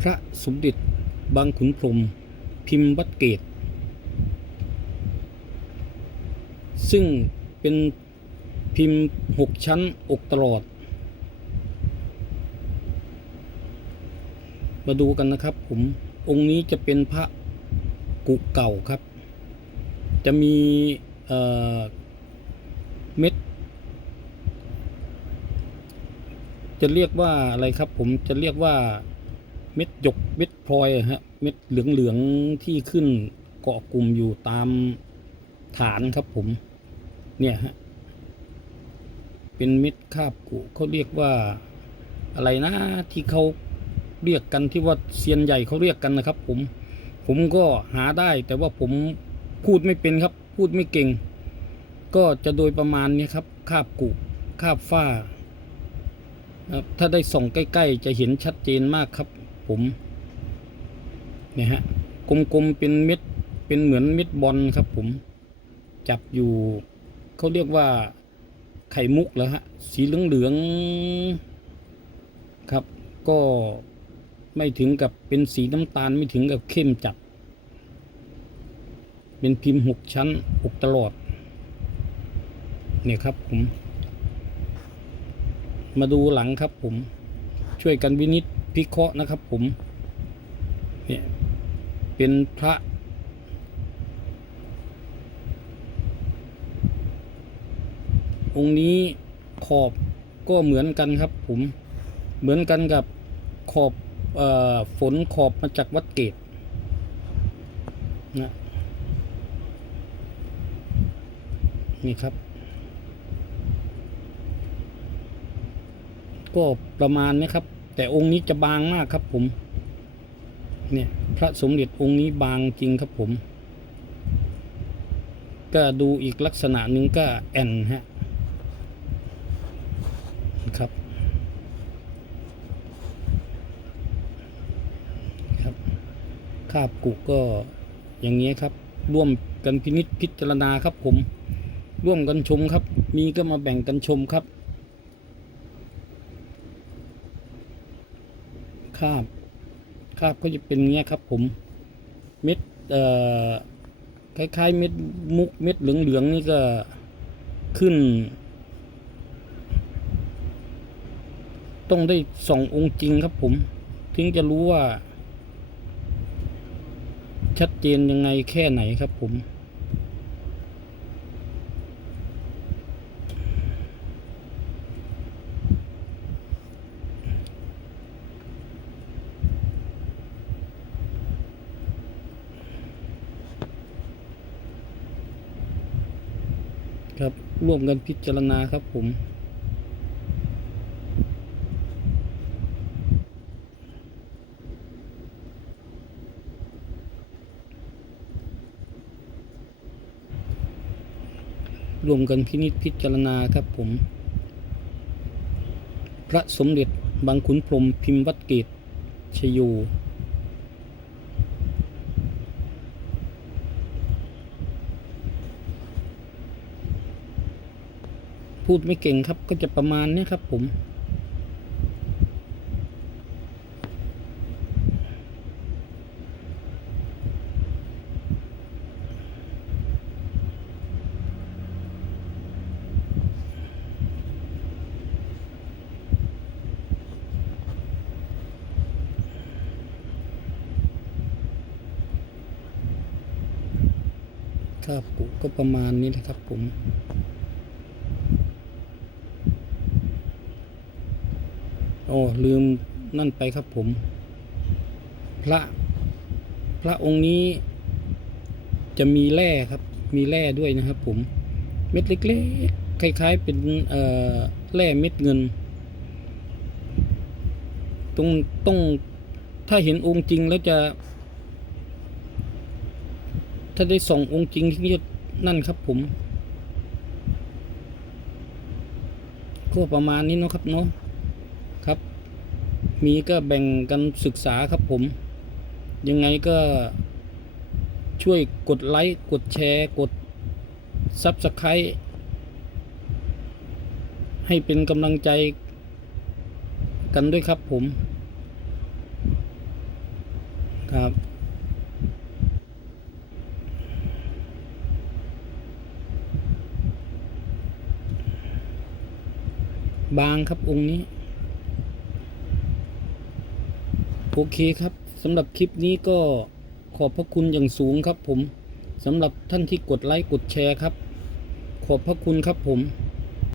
พระสมเด็จบางขุนพรมพิมพ์วัดเกต ซึ่งเป็นพิมพ์หกชั้นอกตลอด มาดูกันนะครับผมองค์นี้จะเป็นพระกุเก่าครับ จะมีเอ่อเม็ด จะเรียกว่าอะไรครับผมจะเรียกว่า เม็ดหยกเม็ดพลอยฮะเม็ดเหลืองๆที่ขึ้นเกาะกลุ่มอยู่ตามฐานครับผม เนี่ยฮะเป็นเม็ดคาบกุเขาเรียกว่าอะไรนะที่เขาเรียกกันที่ว่าเซียนใหญ่เขาเรียกกันนะครับ ผม ผมก็หาได้ แต่ว่าผมพูดไม่เป็นครับ พูดไม่เก่ง ก็จะโดยประมาณนี้ครับ คาบกุคาบฝ้าครับถ้าได้ส่องใกล้ ๆ จะเห็นชัดเจนมากครับ ผมเนี่ยฮะกลมๆเป็นเม็ดเป็นเหมือนเม็ดบอลครับผม จับอยู่เขาเรียกว่าไข่มุกแล้วฮะสีเหลืองๆครับ ก็ไม่ถึงกับเป็นสีน้ำตาลไม่ถึงกับเข้มจัด เป็นพิมพ์หกชั้นหกตลอดเนี่ยครับผม มาดูหลังครับผม ช่วยกันวินิจ พิเคราะห์นะครับ ผมเนี่ยเป็นพระองค์นี้ขอบก็เหมือนกันครับ ผมเหมือนกันกับขอบออฝนขอบมาจากวัดเกตนะนี่ครับ ก็ประมาณนี้ครับ แต่องค์นี้จะบางมากครับผม เนี่ย พระสมเด็จองค์นี้บางจริงครับผม ก็ดูอีกลักษณะหนึ่งก็แอนฮะครับครับคาบกุก็อย่างนี้ครับ ร่วมกันพินิจพิจารณาครับผม ร่วมกันชมครับ มีก็มาแบ่งกันชมครับ คาบคาบก็จะเป็นเงี้ยครับ ผม เม็ดเอ่อคล้ายๆ เม็ดมุกเม็ดเหลืองๆนี่ก็ขึ้น ต้องได้สององค์จริงครับ ผม ถึงจะรู้ว่า ชัดเจนยังไงแค่ไหนครับผม ครับ ร่วมกันพิจารณาครับผม ร่วมกันพินิจพิจารณาครับผม พระสมเด็จบางขุนพรมพิมพ์วัดเกตชโย พูดไม่เก่งครับ ก็จะประมาณนี้ครับ ผมครับก็ประมาณนี้นะครับผม โอ้ลืมนั่นไปครับผม พระ พระองค์นี้จะมีแร่ครับ มีแร่ด้วยนะครับผม เม็ดเล็กๆ คล้ายๆเป็นเออแร่เม็ดเงิน ตรงต้องถ้าเห็นองค์จริงแล้วจะ ถ้าได้ส่ององค์จริงที่จะนั่นครับผมก็ประมาณนี้เนาะครับเนาะ มีก็แบ่งกันศึกษาครับผม ยังไงก็ช่วยกดไลค์ กดแชร์ กด Subscribe ให้เป็นกำลังใจกันด้วยครับผม ครับ บางครับองค์นี้ โอเคครับสำหรับคลิปนี้ก็ขอบพระคุณอย่างสูงครับผมสำหรับท่านที่กดไลค์กดแชร์ครับ ขอบพระคุณครับผม